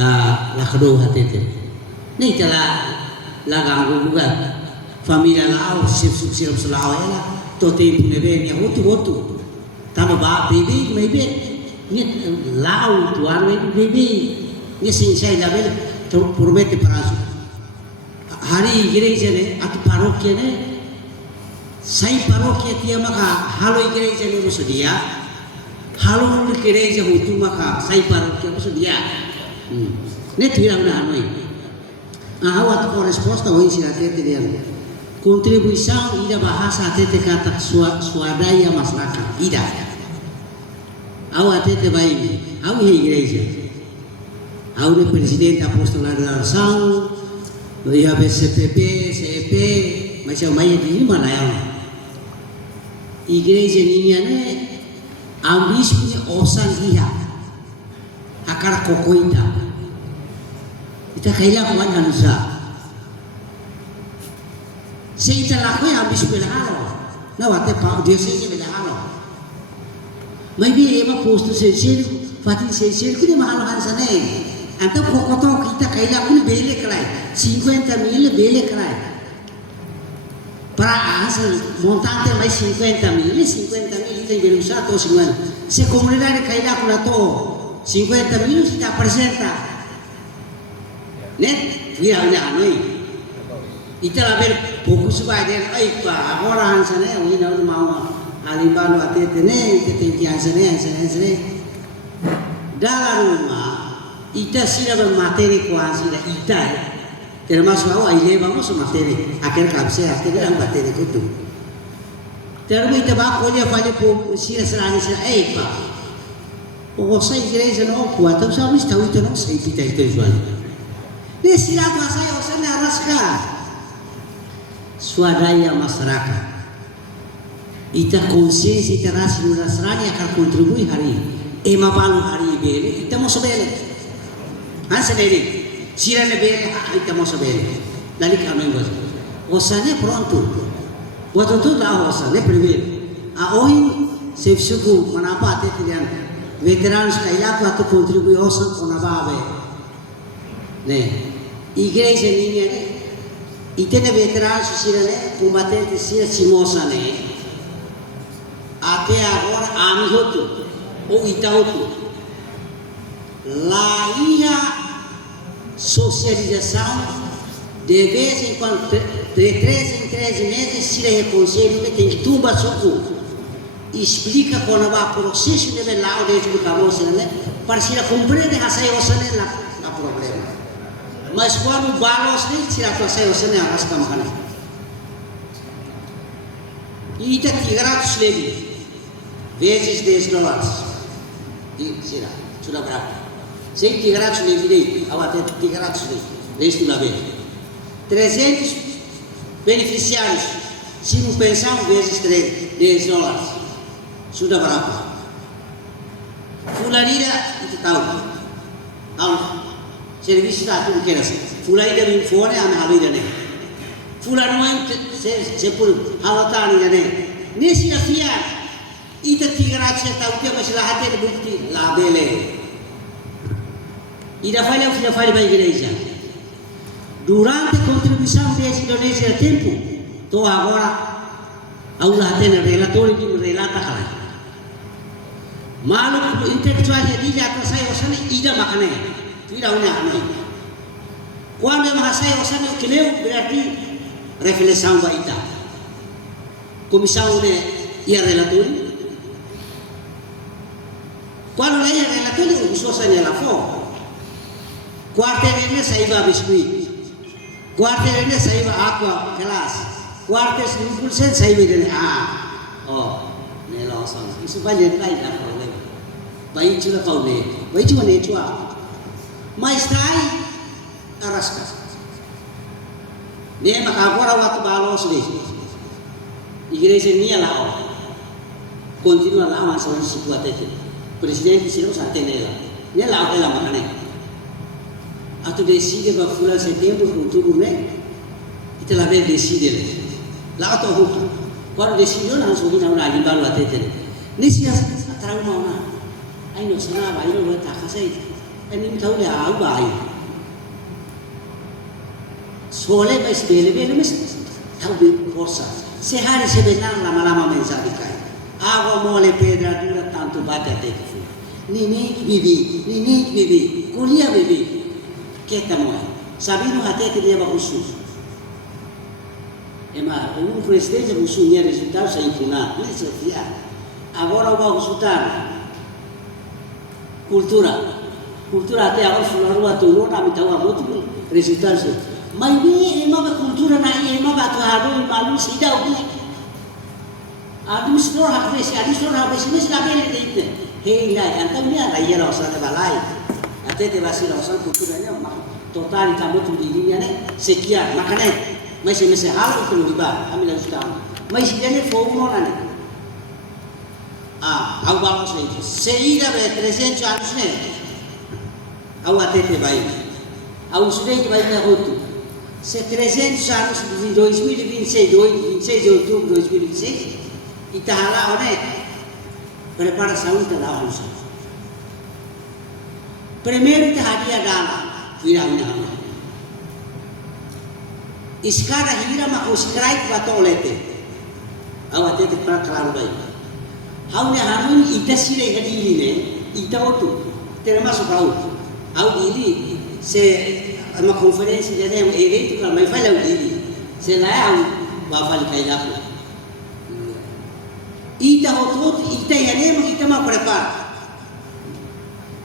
la khado hatete ni tala la gangu buga família lao sip selao ela to tempo nebe ni hotu tama ba bebe maybe ni lao tuan bebe ni sinsai la bel to promete prazo hari igreja ne at parroquia ne sai parroquia tia maka halo igreja ne musudia halo igreja hutu maka sai parroquia musudia ne tirang na noi awat ko resposta hoy sila tete dia contribuição ida bahasa tete kata swadaya masyarakat ida awat tete baik awi igreja awi presidente apostolado da nação ia BCPP, CEP, macam di mana yang igreja ini ne ambis punya osan dia akar kokoita kita kailah kawan hanusa seita laku yang ambis belahalo na wate pak dia sih belahalo maybe ema posto sensir fatin sensir kuda mahal hansane antam kokoto kita kailah pun bele kelai 50.000 bele kelai para asal montante mais 50.000 itu yang berusaha atau semua se comunidade kailah pula to 50.000 kita presenta net dia udah anoi ita ber fokus bagian ai pa orang sana ini nak mau alimbalo atete ne ketenkian sana dalam rumah ita sila bermateri kuasa ita termasuk awak ile vamos materi akhir kabse akhir dalam materi kutu terus ita bak oleh fale po sila serani sila pa o sai igreja no kuat tu sabe tahu itu no sai pita itu jual ni sila kuasa yo sana raska swadaya masyarakat ita konsensi ita rasul rasrani akan kontribui hari ema balu hari bele ita mau sebele sendiri sila na bele kita mau sebele lali kami bos osane pronto waktu tu lah osane primeiro aoi sefsuku manapa ate tilian veteranos kaya ko atu contribui osan konababe ne igreja ini ne itene veteranos sila ne combatente sila simosa ne até agora amigoto ou itauto lá ia socialização de vez em quando, de 3 em 3 meses, se reconcilia, tem que tumba soco explica quando vai processo de lá o desde o caroço, né? Para se compreender a sair o sene lá problema. Mas quando balos nem se a sair o sene a rasca macana. E ita tigratos leve vezes $10. E será sudah berapa? Sei 300 leve awak 300 leve resto lá bem 300 beneficiários se não pensar vezes $10 sudah berapa fulanira itu tahu serviço está tudo que era assim fulanira me fone a minha vida né fulano não se por halatan né nesse afia ita 300 tahu dia masih lahir di bukti labele Ida falha para a igreja. Durante a contribuição da Indonésia a tempo, estou agora a usar o relatório que relata cara. Malu intelectual jadi atas saya osana ida makane. Tidak una. Quando mahasaya osana keleu berarti reflexão ba ita. Comissão de ia relatório. Quando ia relatório usosanya la fo. Quarternya saiba biskuit, quarternya saiba aqua kelas, quarter 10% saiba dengan nelosong. Isu banyak lain lah problem. Baik cuma kau ne, baik cuma ne cua. Mais trai araska. Ne maka agora waktu balos ni. Igreja ni lah. Continua lah masa si kuat itu. Presiden sini usah tenela. Ni lah apa lah makanya. Atau decide para fular setembro, outubro, né? Kita lá vem decide lá atau hukum. Kalau decide orang sudah nak lagi baru até ter. Nesse trauma mana? Ayo sana, ayo buat tak kasih. Ini tahu ya apa ayu. Soalnya pas beli mas tahu forsa. Sehari sebenarnya lama-lama menjadikan. Aku mau le pedra dura tanto baca teku. Nini bibi, kuliah bibi. Kita mau. Sabino hati dia bagus. Ema, o presidente musuhnya resultado saya puna, ini setia. Agora o resultado. Cultura até agora sulla rua tu non mi tahu muito resultado. Mas be ema ba cultura na ema ba tu hado malu sida ubi. Adu store habis mes la bele deite. Hei lai antau ni ala ia la usah balai. Ate te basi la usah culturanya total kamu tu dirinya ne sekian makanya masih hal itu riba ambil sudah masih jadi formula nih aku balas itu sehingga bertresen charge nih aku ATT baik aku sudah itu baiknya itu setresen charge di 2026 kita hala oleh preparação telah harus primeiro kita hadiah dana virahnya Iskara hira mako strike bato olete. Awate te para claro baik. Haune hanun ita sire hadi ne ita otu. Termasuk kau. Au dili se ama konferensi jadi evento kalau mai fala dili. Se la au wa fali kai daku. Ita otu ita yane kita ma prepara.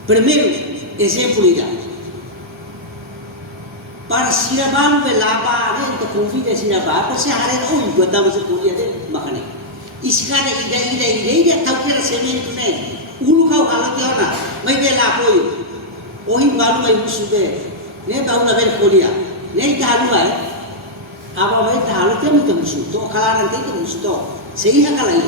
Primeiro exemplo ida. Para siraban belaba ne to convida siraba per se hare oi gota mas kuliah de makane iskara ida tau kira semen ne ulu kau halat yana mai bela apoio ohi balu mai musube ne bau na bel kuliah ne ita halu apa mai ita halat ya musu to kala nanti itu musu to sei hakala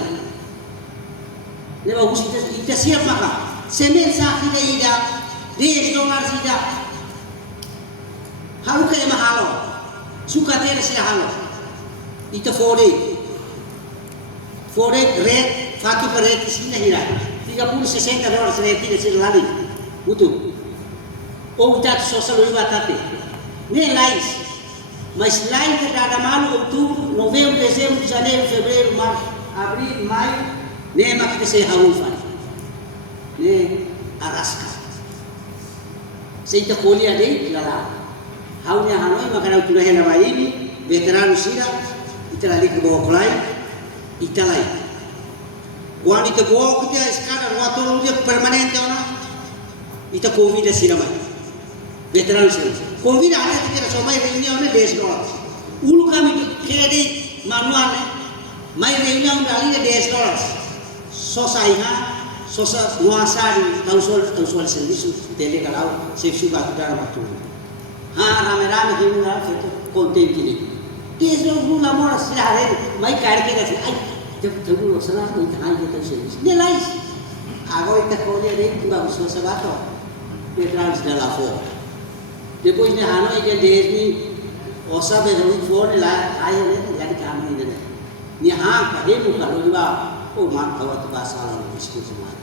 ne bau ita siap maka semen sa ida $10 ida halu kayak mahalo, suka tiada sih halo. Itu Ford red, fakir red di sini hira. $30-60 red tidak sih lali, betul. Oh kita sosial lewat tapi, ni lain, mas lain kita ada malu Oktober, November, Desember, Januari, Februari, Maret, April, Mei, ni mak kita sih halu fan, ni Alaska. Saya itu kuliah di Lalak. Haunya Hanoi makana tuna hela baini veterano sira itala lik bo kolai italai wani te bo kutia skada wato dia permanente ona ita covid sira mai veterano sira covid ala kita somai reunion $10 ulu kami kede manual mai reunion ali $10 sosa nuasari tausol serviço dele kalau sexu batudara matu rame-rame himna itu konten ini. Dia selalu lamor sehari, mai kari kita sih, ay, jauh salah itu hanya kita sih. Dia lain. Aku itu kuliah deh, kita harus sesuatu. Kita harus dalam phone. Depois ni Hanoi dia Disney, osa betul phone lah, ayah ni jadi kami ni. Ni hang, dia bukan kalau juga, oh mak awak tu bahasa orang miskin semua.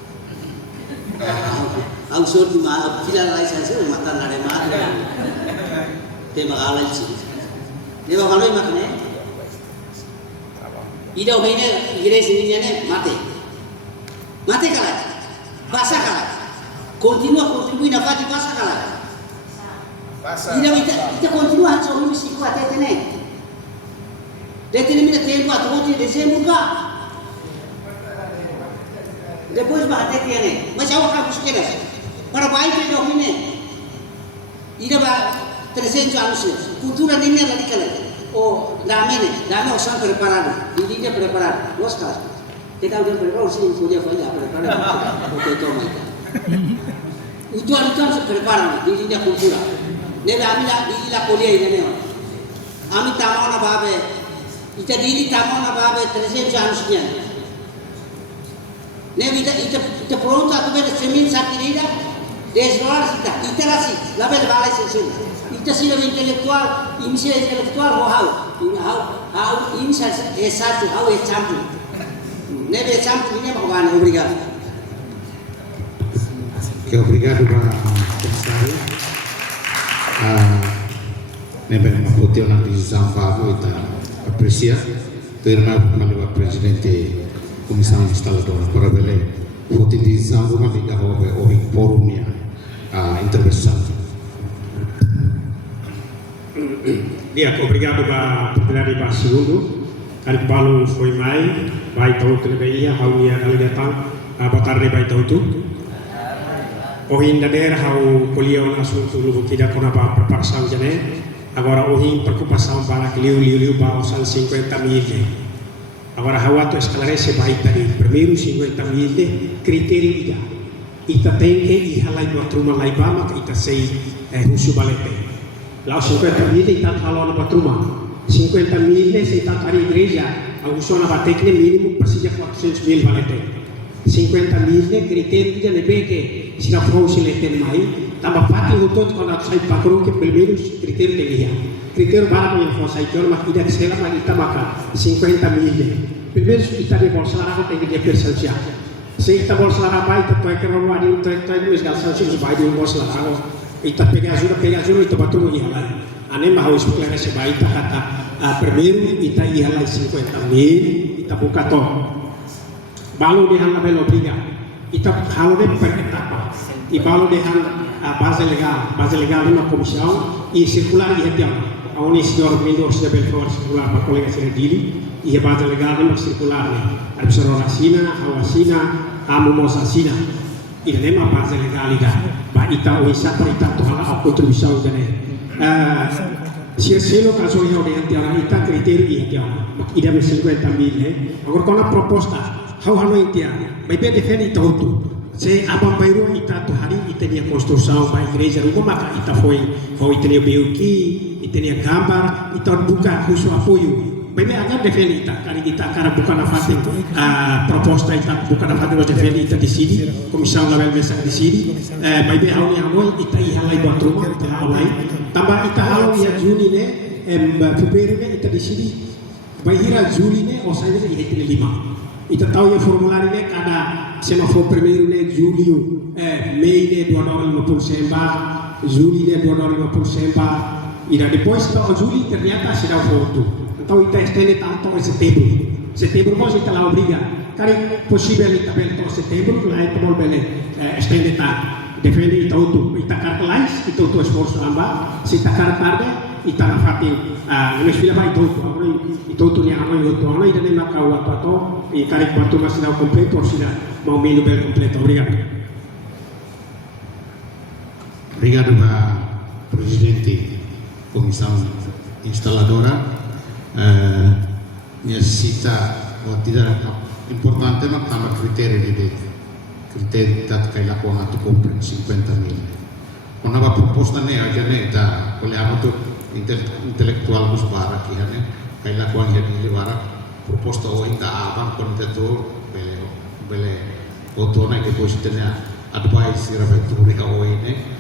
Aku suruh di mana, kira lain saja, mata nade mana. Tema alai sih. Dia kalau ini makne, ida ini gire sini ni mate kalah, bahasa kalah, kontinui nafas bahasa kalah. Ida kita kontinua hanya orang mesti kuat ni. Dia mina tempo atau dia Desember ka. Depois bahasa dia ni, macam awak harus kira. Para baik dia ini, ida 300 anos, cultura nem era daquela. O dame osam preparado, dia preparado. Nós caras, kita udah preparado sih, sudah preparado. Oke toma itu. Utuan preparado, dia cultura. Nebe amila dia kuliah ini. Ami tamu na babe, ita dili tamu na babe 300 anos dia. Nebe ita pronto a comer semin sakirida. $10 ita rasi, label balai sesin. Ita sila intelektual, ini sila intelektual how ini satu how campur. Nebe campur ini apa kawan? Obrigado. Obrigado, Pak. comissário. Neben maputi orang di Zamfavo ita aprecia. Terima kasih Presidente Comissário Instalador para bele. Foti di Zamfavo mali gaho be ohi forumnya intervenção. Dia, obrigado para Presidente Segundo. Kali balu foi mai, vai tahu terlebih ia hau ia kali datang, batar de vai tahu tu. Ohin daerah hau kuliah langsung tu lubu kita kena preparação jane. Agora ohin preocupação para que liu para os 50 mil. Agora hawa tu esclarece baik tadi. Primeiro 50 mil kriteria ida. Ita tem que ir halai buat rumah lai bama que ita sei husu balete. Lá 50 mil ita kalau na buat rumah. 50 mil se está para a igreja, a usona vai ter que mínimo precisa 400 mil valete. 50 mil critério de lebe que se não for se lete mais, tamba fati o todo quando sai para que pelo menos critério de guia. Critério para que for sai que mas ida que será mas ita maka 50 mil. Pelo menos ita de bolsa lá tem que ter percentual. Se ita bolsa lá vai ita toy que não vai ita nos gastos se vai de bolsa lá. Ita pega ajuda ita batu guia lá. Ane mau esclarecer baik kata primeiro ita ia lá 50 mil ita buka to balu dehan la belo briga ita halo de per etapa e balu dehan base legal uma comissão e circular ia dia aonde senhor Mendoza se belfor circular para colega Seredili e base legal uma circular ne absororacina awasina amomosacina e nema base legal ba ita o isa para ita to hala contribuição dene Silo caso io de antiara ita criterio ia ida me 50 mil agora com a proposta how hano intia vai be defende todo se abang bairro ita to hari ita dia construção ba igreja rumah maka ita foi ita dia beuki ita dia gambar ita buka khusus apoio vai be agak defende ita kali ita cara buka na fate proposta ita buka na fate defende ita di sini comissão level mesa di sini vai be hau ni ita ia lai buat rumah ita lai tambah ita halau ya Juni ne fevereiro ne ita di sini bahira Juli ne osanya ne ita 5 ita tahu ya formulário ne kada semafor primeiro ne Julio Mei ne $2,50 Juli ne $2,50 ida depois ita Juli ternyata sudah foto então ita estende tanto em setembro mas ita lá obriga kari possível ita bel to setembro lá ita bol bele estende tanto defende ita utuh, ita cartelais, ita utuh esforço amba, se ita cartarde, ita nafatin, nmes fila ba ita utuh ni ano ita nem makau apa to, e karik batu masih dah completo, sila mau menu bel completo, obrigado. Obrigado Pak Presidente Comissão Instaladora. Necessita tidak importante mak tambah kriteria di critério dat kai lakuan atu compra 50 mil. Kona ba proposta ne aja ne da olhava tu intelektual mus bara ki hane kai lakuan jadi bara proposta o inda abang kon tetu bele otona ke positena advice ira ba tu reka o ine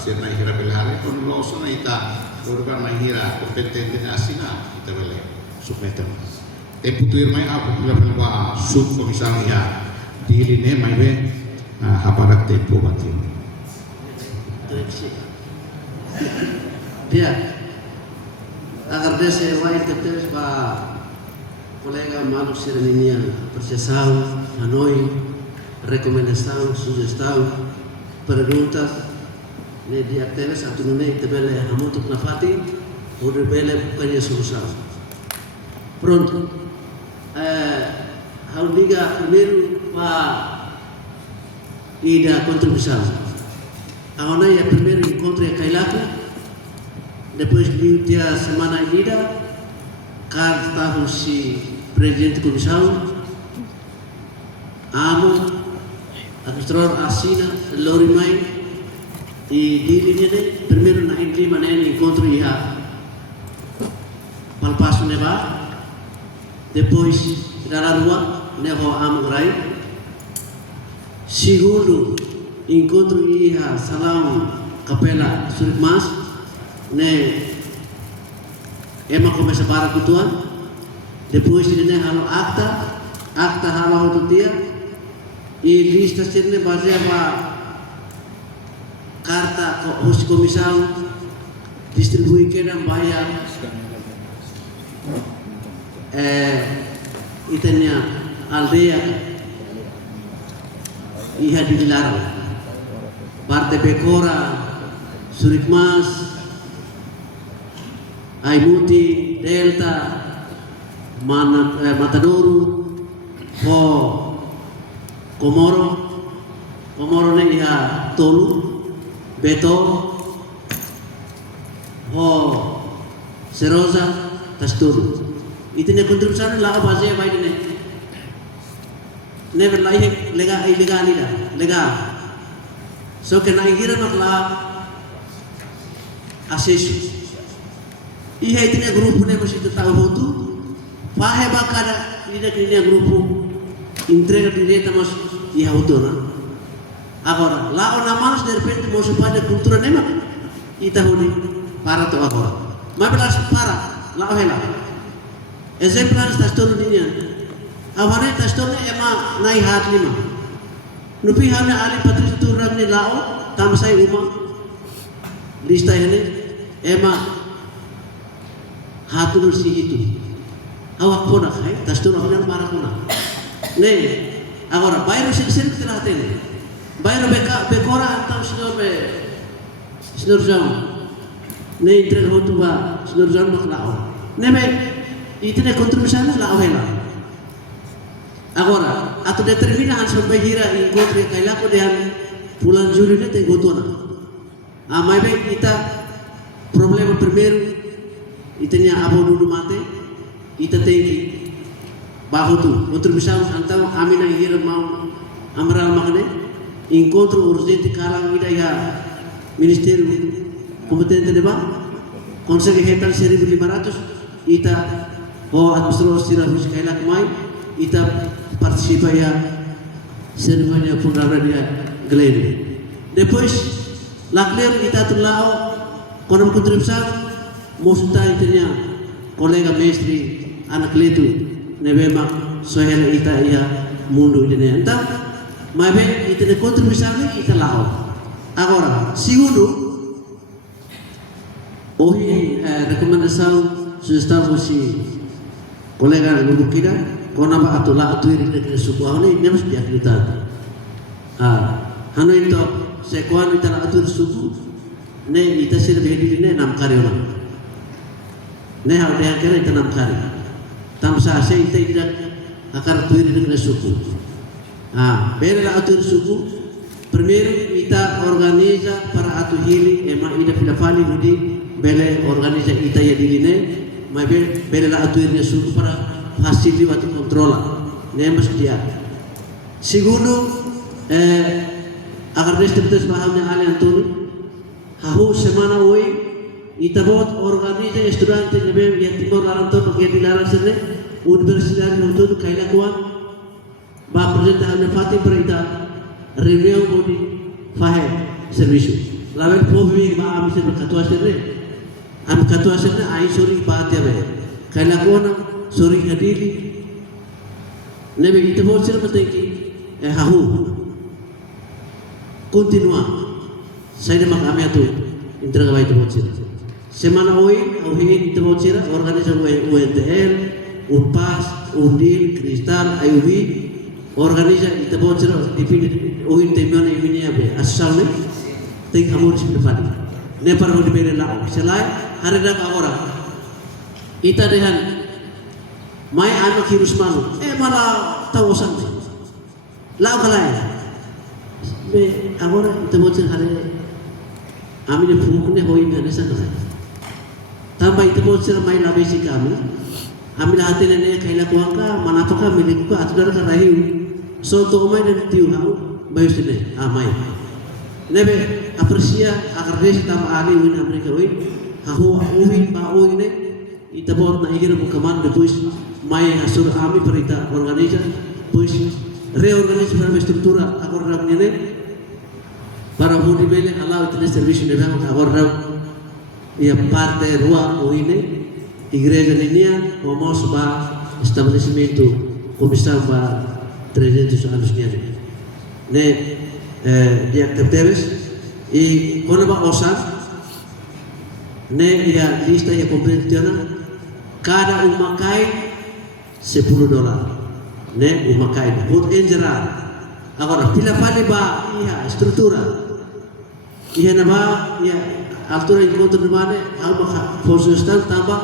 sirna ira bele hare kon lo sona ita urban na hira kompetente na asina ita bele submetem. Putu irmai aku pula ba sub komisaria dili ne mai be haparak tempo bati. Dia agar desa vai terus ba colega Manu Serenia percepção Hanoi recomendação sugestão perguntas ne dia teles atu ne tebele hamutu nafati udah bele bukannya solução pronto hal liga primeiro ida contribuição. Agora é primeiro encontro em Kailaku, depois de a semana ida, cada si presidente comissão, amo, administrador assina, Lorimai e dili primeiro na clima ne encontro ia palpasso neva, depois da rua nevo amo rai. Segundo encontro ia salão capela Surikmas ne ema começa para kutuan depois de ne halo acta halo tu dia e lista sirne base ba carta host comissão distribui que não bayar itanya aldeia iha dilarang parte Pecora, Surikmas, Aimuti, Delta, Matadouro, ho Komoro ne iha Tolu, Beto, ho Serosa, Tasturu. Itine kontribusi la baje baik ne. Never like lega. So kena ingira makla asesu. Iya itine grupo ne masih tahu hotu. Fahe bakada ini grupo entrega direta mas iya hotu na. Agora, lá o namans de repente mo pada cultura ne mak. Ita hodi para to agora. Mabelas para lá o hela. Exemplar sta story dinya. Awalnya tastornya emang naik hat lima. Nupi hamnya ali patris turang ni lao tamsai uma lista ini emang hatur si itu. Awak pona kai tastor hamnya marah pona. Ne, agora bayar sen telah tene. Bayar bekora antam senor jam. Ne intre hotu ba senor jam mak lao. Ne me itne kontribusi lao hela. Agora, atau determina han sampai hira encontre kaila ko dehan bulan Juli ne te gotona. Mai be kita problema primeiro itanya abo dulu mate ita tenki bahu tu contribuição antau amina hira mau amral makne encontro urgente kalang ida ya ministério kompetente deba konsegi hetal 1500 ita ho administrador sira hus kaila mai ita participa ya cerimônia funerária dia Glenn. Depois, lakler kita tulao konom kontribusi musta itanya kolega mestre anak letu nebema sohela ita ya mundo ini entah mabe itanya kontribusi ita lao. Agora, segundo ohi rekomendação sugestão si kolega grupo kita kona ba atula atuiri de suku ne nemus dia kita hano itu sekuan ita atur suku ne ita sir behdi ne nam karyola ne ha dia kira ita nam kari tamsa se ita ida akar tuiri de suku bere la atur suku primeiro ita organiza para atu hili ema ida filafali hudi bele organiza ita ya diline mai bele la atuiri suku para hasil waktu kontrola, nemas dia. Segundo, agar distribusi bahannya ali antuni, hahu semana woi, ita buat organiza estudante nebe yang timur laranto pakai di laran sini, universitas untuk kaila kuat, bah presentasi fatih perita, review bodi, fahe servisu. Lawan povi bah amisi berkatua sini, am katua sini ai suri bahagia be, kaila kuat sorry hadili nebe kita mau cerita tentang hahu continua saya demak kami itu interga baik itu mau cerita semana oi auhin itu mau cerita organisasi UNTL Unpas Undil Kristal IUB organisasi itu mau cerita dipilih uhin temian ini apa asal nih ting kamu di depan ne perlu diberi lah selain hari dah orang kita dengan mai anak hirus malu malah tahu santai lau kalai be agora kita bocor hari kami ni pukune hoi ni sana tambah itu bocor mai labesi kami lah hati nenek kaila kuangka manapakah milikku atau dari karahiu so to mai dan tiu hau bayu sini mai nebe apresia agar desi tambah ahli win Amerika win hahu uhin ba uhin ne ita bot na ihir bukaman depois mai asur ami perita organiza pois reorganiza para estrutura agora ne para mudi bele alau itne serviço de banco agora ia parte rua o ine igreja linha vamos ba estabelecimento comissão ba 300 anos ne dia teves Kono ba osan ne ya lista ya kompetitor kada umakai $10 ne umakai buat enjera agora pila fali ba iya struktura iya na ba ya altura encontro de mane alba posistan tamba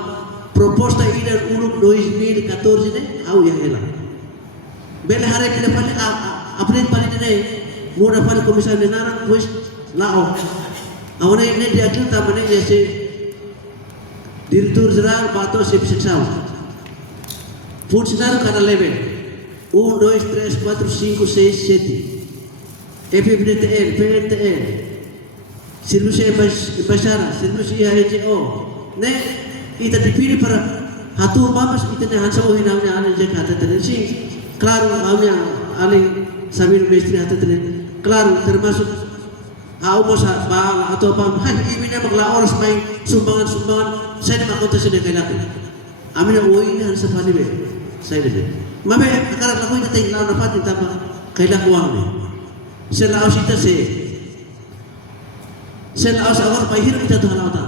proposta ida 2014 ne au ya ela bele hare pila fali april fali ne muda fali komisar de nara pues lao awone ne dia kita mane ya se Direktur Jenderal Bato Sipsensau. Funcionário cada level. 1, 2, 3, 4, 5, 6, 7. FPTN, PNTN. Serviço Embaixada, serviço IANGO. Ne, ita dipilih para hatu mamas ita ne hansa o hinamnya ane Jakarta tene sih. Claro, amnya ane sambil mestri hatu tene. Claro, termasuk mosa bang atau apa? Hai, ini maklah orang main sumbangan. Saya nak kota saya kaya laki. Amin awoi ini harus sepani be. Saya deh. Mame akar laku kita tinggal dapat kita kaya lakuang ni. Saya laos kita saya laos awal pahir kita tu halau tak.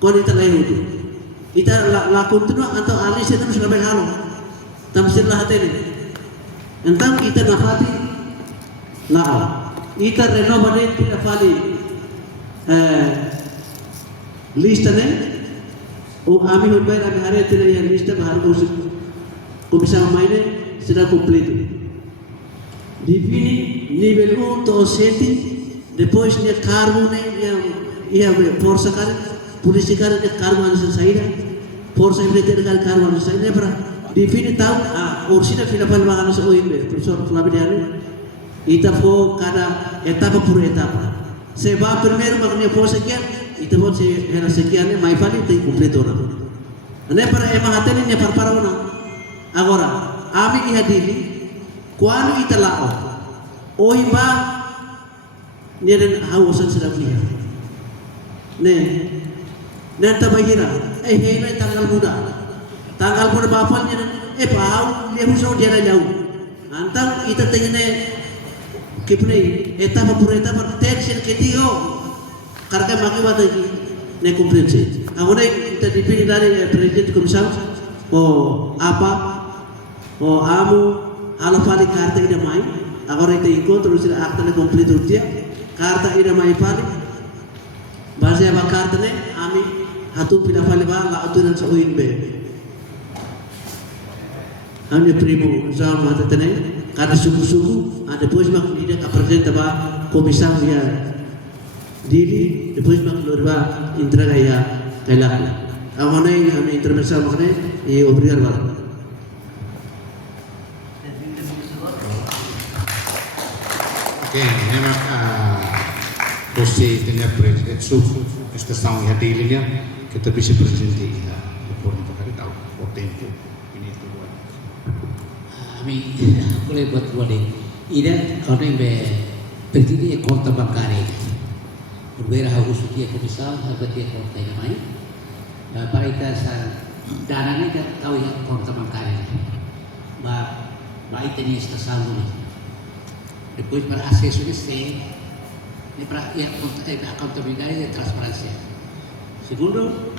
Kau kita lain itu. Kita laku tu atau ahli saya tu sudah berhalau. Tamsil lah hati ni. Entang kita nafati lao. Kita renovasi tidak vali lista ni. Kami hutbah kami hari itu yang lista bahar komisa mainnya sudah komplit. Di sini nivel 1 to 7, depois dia kargo yang ia força kar, polisi kar dia kargo anu selesai, força militer kar kargo anu selesai. Di sini tahu ursina fila fila bahar anu selesai. Profesor Flavi Diari, ita fo kada etapa per etapa. Sebab primeiro maknanya força kian. Itu pun si hera sekian mai fali te kumplit orang. Ane para emang hati ni para orang. Agora, ami ihadili, kuanu ita lao. Oi ba, ni den hawasan sedap dia. Ne, nanti bahira. Hei na tanggal muda bapal ni. Pahau dia usah dia jauh. Antang ita tengene kipne etapa per etapa tension ketigo. Karena makin waktu ini naik komprensi. Awalnya kita dipilih dari presiden komisar, amu alafali karta ida mai. Agora kita ikut terus akta le komplit dia. Karta ida mai fali. Bahasa apa karta ne? Ami hatu pila fali ba la aturan sa uin be. Ami primo sama mata tene. Karena suku depois mak ida ka presiden ba komisar dia. Dili depois maklur ba intra kaya kailak. Amanay kami intermesal makne obrigar ba. Oke, memang posisi dengan presiden esta tahun ya dilinya kita bisa presiden di report kali tahu tempo ini itu buat. Kami boleh buat deh. Ida kau ni presiden konta bankari. Berbeda harus dia komisar, harus dia konta yang lain. Para kita dana ni kita tahu yang konta bankari. Baik ini setasalu ni. Depois para acesso ni se, ni para yang konta accountability dan transparansi. Segundo,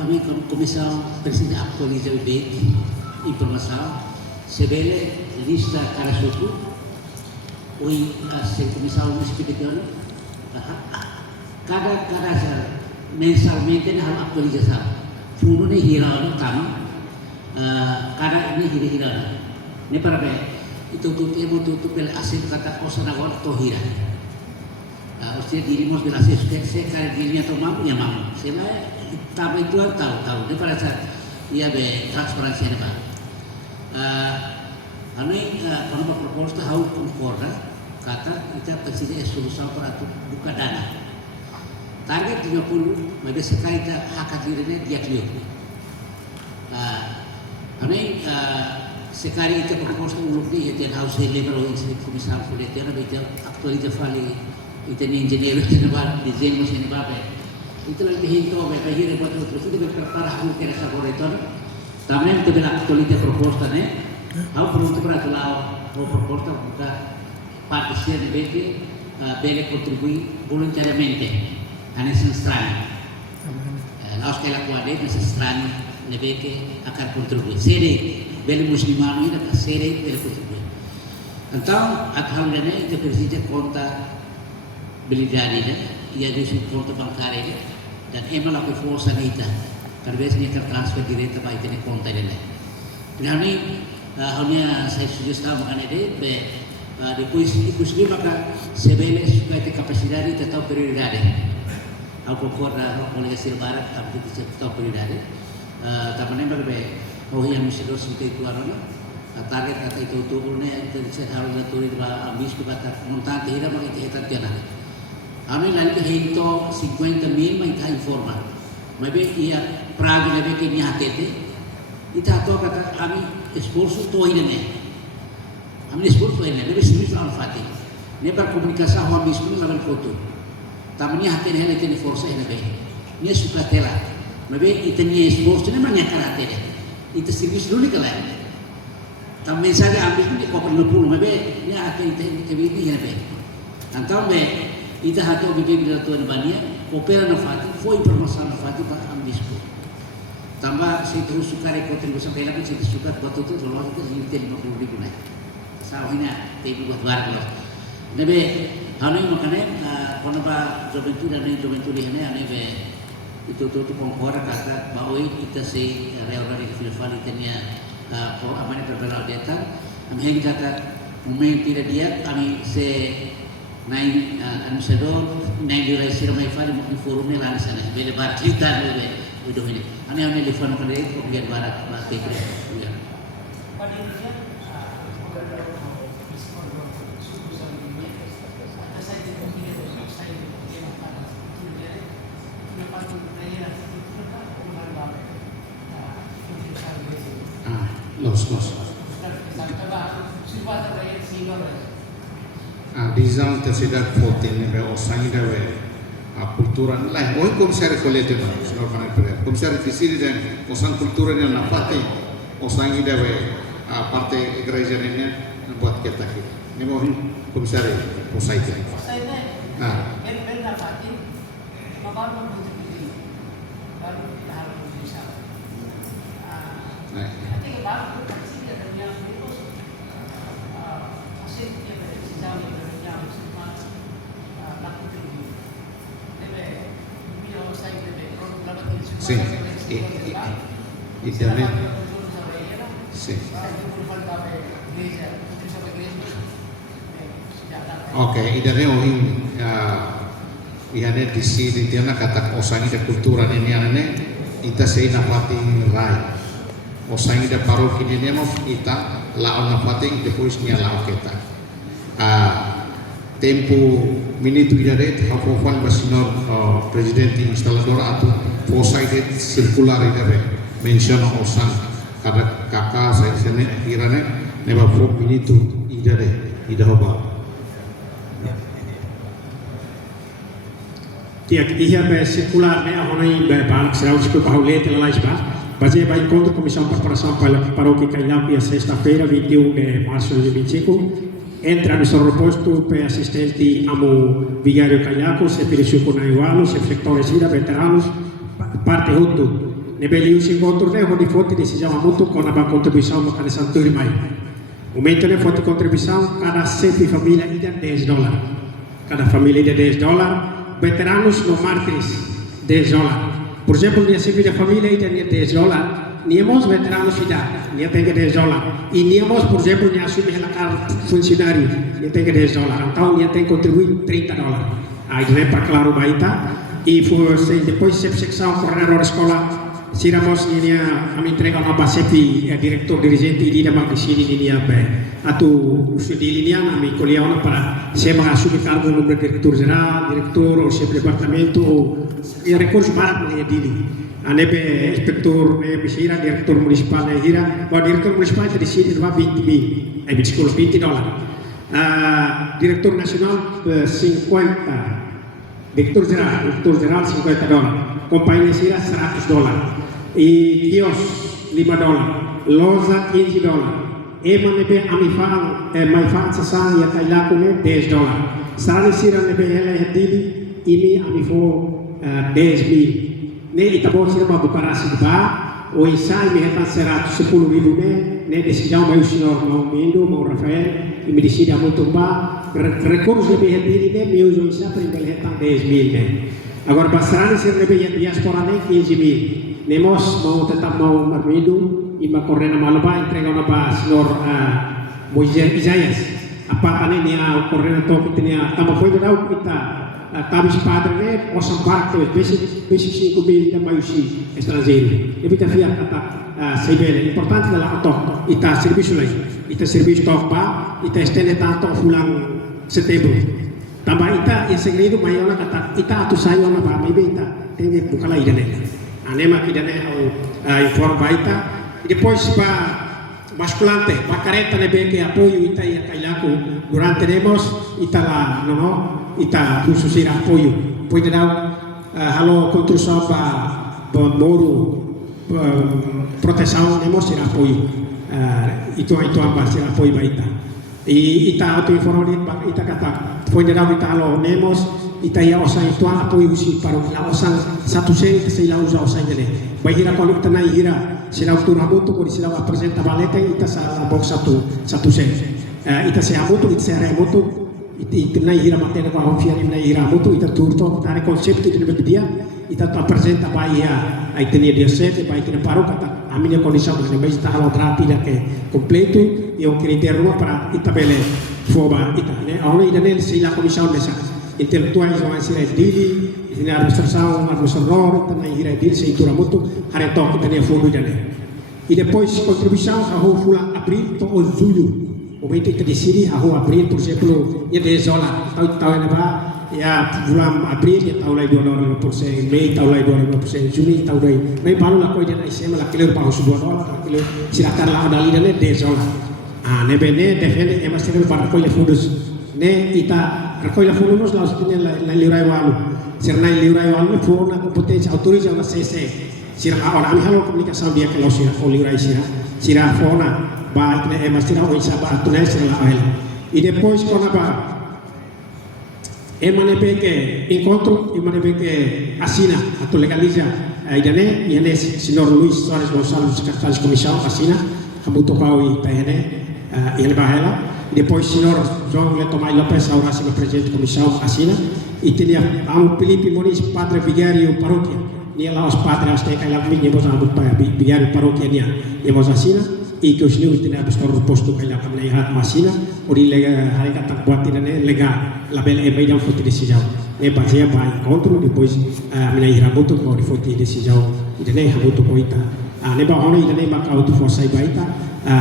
kami komisar presiden aktualisasi informasi sebelum lista cara suku. Oi, se komisar mesti kita cada mensalmente harus aktualisasi. Funo ni hira utama, cada ini hira. Ni para itu pela aset kata kosa nagor to hira. Usted dirimos bila se kare dirinya to mampu ya mampu. Seba tama itu tahu. Ni para saat ia be transparansi ni ba. Kami kalau proposta hau concorda kata kita persisnya solusi para buka dana. Target 30, maka sekali kita hak dirinya dia clear. Kami sekali kita proposta uluk ni yang harus deliver oleh komisar sudah tiada kita aktualisasi fali itu ni engineer itu nampak desain mesin apa. Itu lebih hinto mereka hire buat terus itu berparah aku kira saboretor. Tapi kita bila aktualisasi proposta ni, aku perlu tu berat lau proposta buka partisian di BT bene contribuì volontariamente a nessuna strana. La oscala kuade nessa strana ne veke akan contribuir. Sede bele muslimano ida sede bele contribuir. Então, a halene ita preside conta bilidade ida, ia disi conta bancária dan emang laku força nita. Karena ni akan transfer direta ba ita ne conta ida. Nami hanya saya suggesta makan ide depois maka sebele suka te capacidade te tau prioridade. Aku concorda com o Silvara que te tau prioridade. Tamane berbe oh yang mesti dos itu arona. Target kata itu turunnya itu harus diatur ba ambis ko kata montante ida maka kita tiada. Ami lain ke hinto 50,000 mai ta informa. Maybe ia praga lebe ke ni hatete. Ita to kata ami esforço to ide Kami disebut ini, lebih serius dalam fatih. Ini berkomunikasi sama bisnis dalam foto. Tamannya hati ini hanya force ini be. Ini suka tela. Nabi itu ni sports ini mana yang hati dia. Itu serius dulu kalau. Taman saya ambil ni kau perlu pun. Nabi ini hati itu kebiri ini be. Antara be itu hati orang bikin tuan bania. Kopera nafati, foi informasi nafati pak ambil sport. Tambah saya terus suka kontribusi tela pun saya suka batu tu kalau itu sekitar 50,000 naik. Sawahnya tadi buat barang lah. Nabe, anu makanya kono pa juventud dan juventud ini ane be itu pengkor kata bahwa kita si reorganisasi filfal itanya apa ni berbeda data. Kami kata momen tidak dia kami se naik anu sedor naik dirai siramai fal mungkin forumnya lah di sana. Bela bar cerita nabe itu ini. Ane telefon kena itu biar barat bahas kekre. Dizang tersedak voting ni be osangi da be kulturan lain. Oi komisari kolete na senor kana pere. Komisari fisiri dan osang kultura ni na pati osangi da be parte gereja ni buat kita ki. Ni mo komisari osai te. Ah. Sì, idealmente. Sì. Ok, idealmente ihane di sini dia nak kata osangi da kultura ini ane ita sei na pati rai. Osangi da paroki ini mo ita laon na pati depois nia lao kita. Tempo minuto idare hafofan basinor presidente instalador atau four-sided circular idare mention osang kada kakak saya sene irane neba 4 minuto idare idahoba. Tiak ia be circular ne ahonai be bank serau siku paulete la laisba. Baje ba encontro comissão preparação para paróquia Cailapo a sexta-feira 21 de março de 2025. Entra no seu reposto per assistenti amo vigário Cailapo, se perisce con aiualo, se flettores ira veteranos, parte hutu. Nebeliu si encontro ne di fonte decisão muito com a contribuição para cada santuri mai. O momento ne fonte contribuição cada sete família ida $10. Cada família ida $10. Veteranos no mártires $10. Por exemplo, minha segunda família ida $10. Niamos veteranos ida, nia tem $10. E niamos, por exemplo, nia assume relacar funcionário, nia tem $10. Então, nia tem contribuir $30. Aí, né, para claro, baita. E depois, secção correr na escola, siramos nia a me entregar uma basepi diretor dirigente e dia mais sini nia be. Atu usudi nia a me colhiona para se mais assumir cargo no diretor geral, diretor ou chefe de departamento ou recursos para nia dili. Anebe inspektor ne bisira direktur municipal ne hira bahwa direktur municipal itu di sini cuma 20.000 sekolah $20 direktur nasional 50 direktur general $50 kompanyi sira $100 e kios $5 loza $15 e manebe amifang maifang sasang ya Cailapo ne $10 sarani sira nebe hele hadili ini amifo 10.000 ne itabo sira mabukarasi ba o isai mi hetan 110.000 ne decisão mai o senhor mau Mindo mau Rafael e me decide muito ba recursos nebe hadili ne mi uso isa para nebe hetan 10.000 ne agora basarani sira nebe diaspora ne 15.000 nemos mau tetap mau Mindo e ma correna malaba entrega uma ba senhor Moisés Isaías apa ane nia correna to kitnia tama foi de dau kita tabis padre ne osam parte basic 5.000 da maiusi estrangeiro e bita fia kata sebele importante dela auto ita serviço lai ita serviço to ba ita estende tanto fulang setembro tamba ita e segredo maior kata ita atu sayo na ba mai bita tenge bukala idane anema kidane au informa ita depois ba basculante, bacareta nebe que apoio ita ia kailaku durante demos ita la no ita khususira apoio pode dar halo construção ba moro proteção demos sira apoio itu amba sira apoio ba ita e ita auto informit ba ita kata pode dar ita halo demos ita ia osa itu apoio si para la osa satu sen que se la usa osa dele ba hira kalau ita na hira sila utura mutu ko sila apresenta balete ita sa box satu sen ita se amutu ita se remoto ita na hira matena ko confiare na hira mutu ita turto tare konsepto ita dia ita ta presenta baia ai tenia dia sete bai tina paro kata a minha condição de bem está alo rápida que completo e eu queria ter uma para ita bele foba ita né aula ida nel sila comissão dessa intelectuais vão ser dili ina administração administrador ita na hira dili se itura mutu hareto kita nia fundo dane e depois contribuição a rua fula abril to o julho o momento que decidi a rua abril por exemplo ia de zola tahu na ba ya bulan abril ya tahu lai $2 Mei tahu lai $2 Juni tahu lai Mei baru lah kau dia naik sema lah kilo baru $2 kilo silakan lah ada lidahnya de zola ne bene defende emas sering bar kau le fundos ne ita kau le fundos lah sebenarnya la lirai walu serna lirai walu fu na kompetensya autoriza na CC sira ora ami halo komunikasi dia kalau sira ko lirai sira fona ba itne emas sira o isa ba tunai sira la ahel e depois kona ba que encontro que assina a legaliza idane e senhor Luiz Soares Gonçalves Cartaz comissão assina a muito pau e pene ele bahela depois senhor João Letomai Lopes Aurasi presidente comissão assina e tinha amo Felipe Moniz padre vigário paróquia nia lá os padres até que lá vinha vos amo vigário paróquia nia e vos assina e que os news tinha pastor posto que lá também hat assina ori lega hari kata buat tinane legal label e beidam foto decisão e baseia ba encontro depois mina ira boto ko di foto decisão idane haboto ko ita ne ba hono idane maka auto força e baita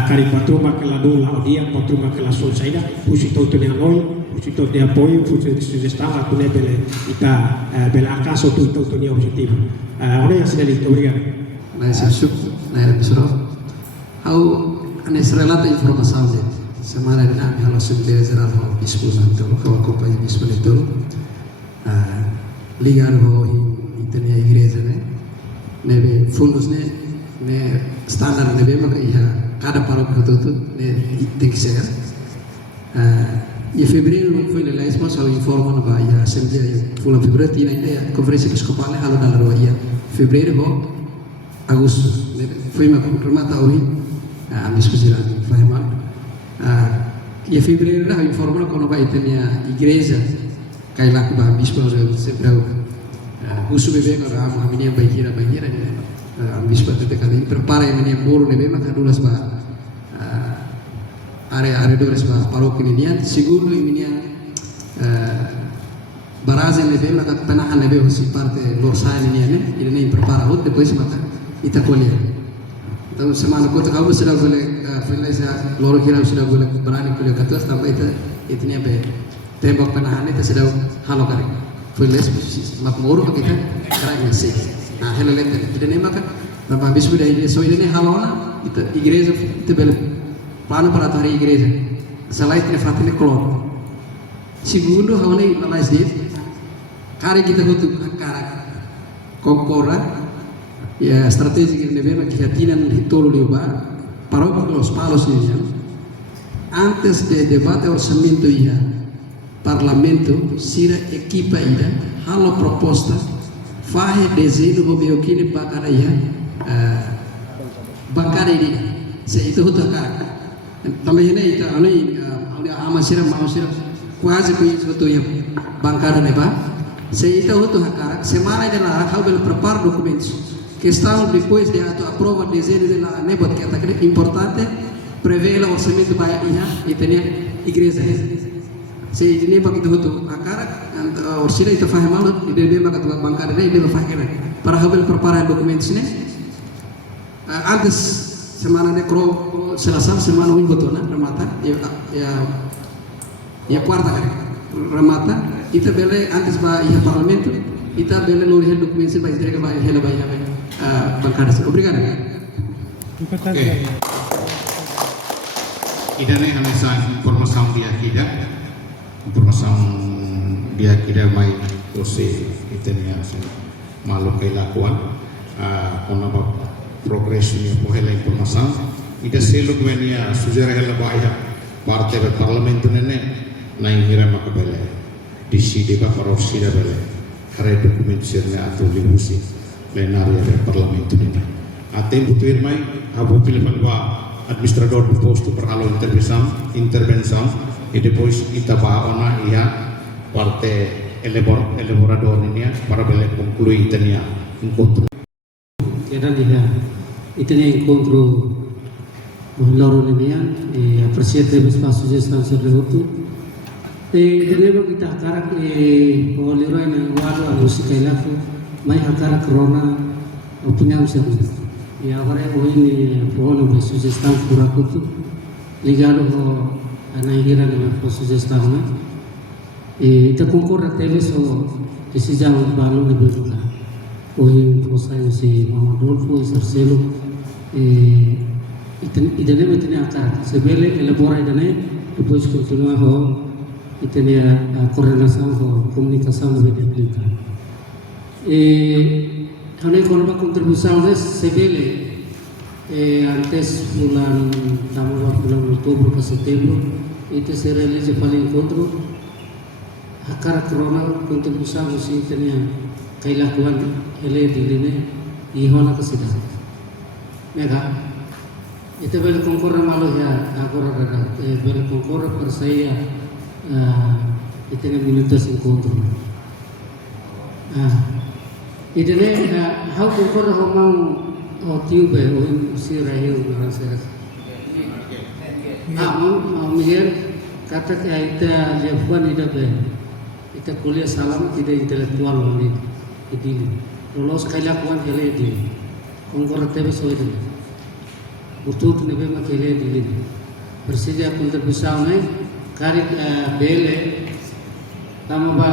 cari patruma que la do la odia patruma que la sol saida pusito to ne noi pusito de apoio pusito de sugestão a tune bele ita bela caso to ne objetivo ora ya sedali obrigado mas acho na era pessoal how anes relata informação de semana na halo sendiri geral ho bispo santo ko acompanha bispo itu ligar ho intenia igreja né nebe fundos né standar nebe maka ia cada paróquia tudo né tem que ser e fevereiro foi na lesma só informa no bahia assembleia fulan fevereiro tinha ainda conferência episcopal halo na roia fevereiro ho agosto foi uma rumah tahu bispo geral faham e fevereiro lah informa kono ba itenia igreja kai laku ba bispo sempre usu bebe ko ram aminia bagira bispo tete kali prepara aminia moro nebe maka dulas ba are dores ba parok ini dia seguro iminia baraza nebe maka tanah nebe hosi parte lorsa ini ne prepara hot depois maka ita colher então semana kota kau sudah boleh finaliza loro kira sudah boleh berani kuliah katus tambah itu nya be tembok penahan itu sudah halo kari finaliza makmur kita kerana sih nah helo lete itu nih maka tambah bispo dah ini so ini halo na itu igreja itu bel plano para hari igreja selain itu fatine kolor segundo halo ini malas dia kari kita butuh akar kompora ya strategi que nebe kehatinan hitolo lioba para los palos niña antes de debate orçamento ia parlamento sira equipa ida halo proposta fahe desenho do meu kine bakara ya bancada ini se itu huta ka também ini ita ani amasira quase que isso ya bancada ne ba se itu huta hakara semana ida la kau bel prepara documentos que estão depois de ato aprova desenho de la nebot que está importante prevê o orçamento para e tem igreja se ini bagi itu akara orsida itu faham malu ide maka tu bancada ne ide lo faham para kau bel prepara documentos ne antes semana de cro selasa semana un betul na remata ya quarta remata kita bele antes ba ya parlamento kita bele lori hel dokumento ba entrega ba hela ba ya bancada obrigado Oke. Ida ne hanesa informação dia kida mai ose itenia malu kailakuan ona ba progresso ni pohela informação ida selo gmenia sujara hela ba ya parte del parlamento nene na ingira makabele decide ba farossi da bele kare document sirne atau libusi plenaria del parlamento nene atem butuir mai abu pilih ba administrador do posto per alo intervenção e depois itaba ona ia parte elaborador nene para bele concluir tenia encontro Queda dia itene encontro loro nemian e presidente do espaço gestão serviço e deleva kita karak e poliro na wado a música ilafu mai hakara corona opinião serviço e agora hoje prono be sugestão pura kutu ligado ho na hira na sugestão né e ta concorre teve so decisão balu de beruka hoje prosai si Mama Adolfo Sarcelo e idane itene akar sebele elabora idane depois continua ho itene a coordenação ho comunicação de publica e hane korba contribuição des sebele antes bulan outubro ke setembro itu se realiza paling encontro akar corona contribuição si itene kailakuan ele diline ihona kesida mega itu bel concorre malo ya agora bel concorre per saya itene minutos encontro idene how concorre ho mau o tiube o si rahiu narasera mau miguel kata ita lefuan ida be ita kuliah salam tidak intelektual ini idili lolos kailakuan hele di concorre tebe soide utut nebe makele dili persija contribuição né cari bele tama ba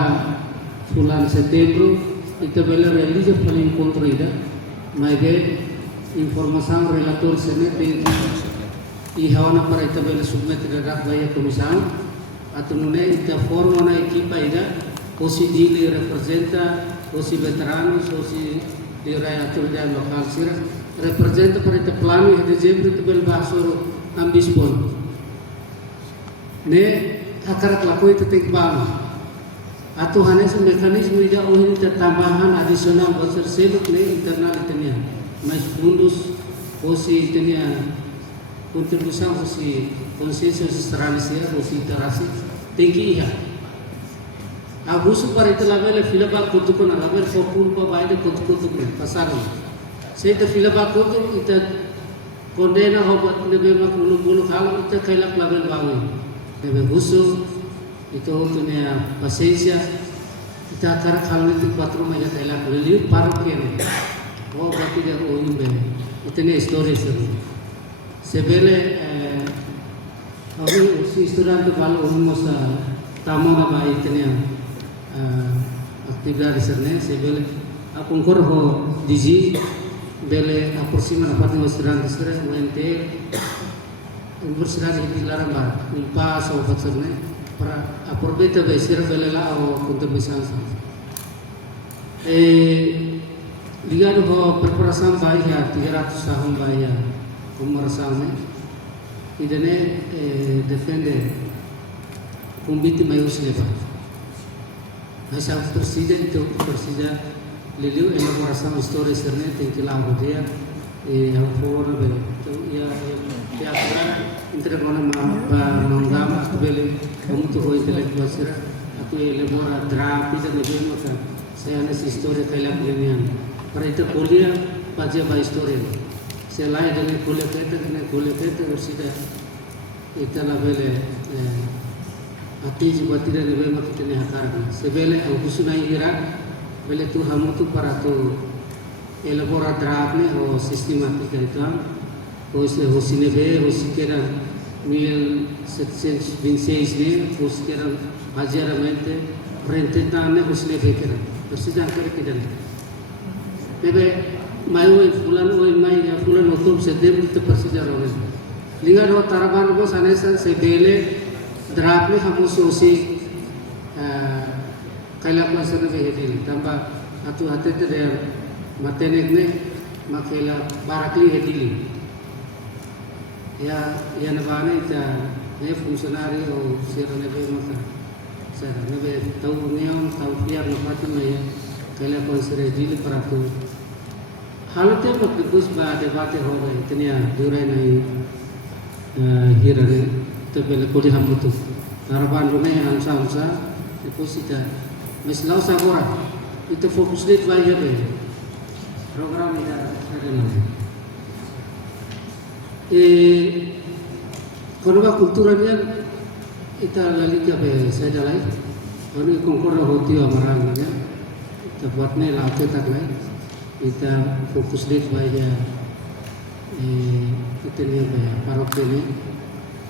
bulan setembro itu bele realiza paling encontro ida mai be informação relator senete e hawana para itu bele submeter dak baya comissão atunune ita forma na equipa ida osi dili representa osi veteranos osi di rayatul dan lokal sira representa para ita plano de dezembro itu bel basur ambis pon ne akar laku itu tinggal atau hanya mekanisme ida ini tambahan adisional besar seluk ne internal itenia mais fundos osi itenia contribuição osi consciência estrangera osi terasi tinggi ya abuso para itu label fila bal kutukun label fokul pa baide kutukun pasar se te fila bal kutuk ita kondena hobat nebe makulu kalau ita kailak label bawi nebe busu itu tunya pasiencia kita akar kalau itu patro maya kailak lili parokien oh berarti dia oimbe itu ne story seru sebele aku si student balu umumos tamu na baik tanya aktividade serne sebele aku korho diji bele aproxima na parte student stre mente universidade de Laramba um passo ao fazer para aproveitar bem ser bele lá o contribuição ligado ho preparação bahia 300 tahun bahia comercial idene defende convite maior se levar. Mas a presida então presida leleu elaboração história internet tem que lá rodeia e a fora bem então ia agora entregou na mangama bele como tu foi intelectual será aku elabora draft dan lebih maka saya nasi história kaila punya para itu kuliah baca ba história selain dengan kuliah kita sudah itu lah bele ati juga tidak lebih maka kita hakar sebele aku sunai kira bele tu hamu tu para tu elabora draft ne o sistematika itu o sinebe o sikera 1726 ne o sikera bajaramente rentetane o sinebe kera persidang kera kidan bebe mayu fulan o mai ya fulan otum sedem te persidang ro liga ro taraban ko sanesa sebele draft ne hamu sosi kaila ko sana be hedil tamba atu hatete der matenek ne makela barakli hedili ya nabane ita ne fungsionari o sira nebe maka sira nebe tau neon tau biar napati me kaila ko sira hedili para tu हालत में कुछ बातें हो गई इतनी दूर नहीं हिरने तो पहले कोई हम तो harapan rumah hamsa deposita meslau sabora itu fokus di banyak program ini ada kalau kulturnya kita lalika be saya dalai ini kongkor hoti amarang ya tempatnya laut tak lain kita fokus di banyak itu ni apa ya parok ini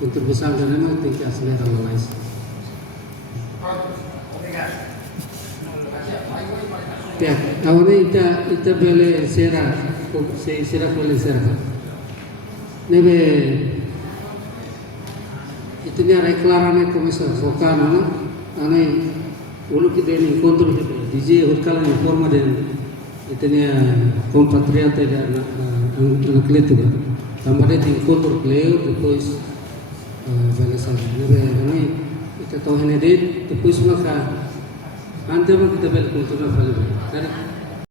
untuk besar dan memang tingkat selera lais. Ya, awalnya kita beli sera beli sera. Nebe itu ni reklarane komisar fokana, ane ulu kita ni kontrol DJ hutkalan informa dan itu ni compatriota dan anak letu. Tambah dia kontrol player depois balasan. Nebe kita tahu hendak depois maka ante kita beli kultur apa lagi?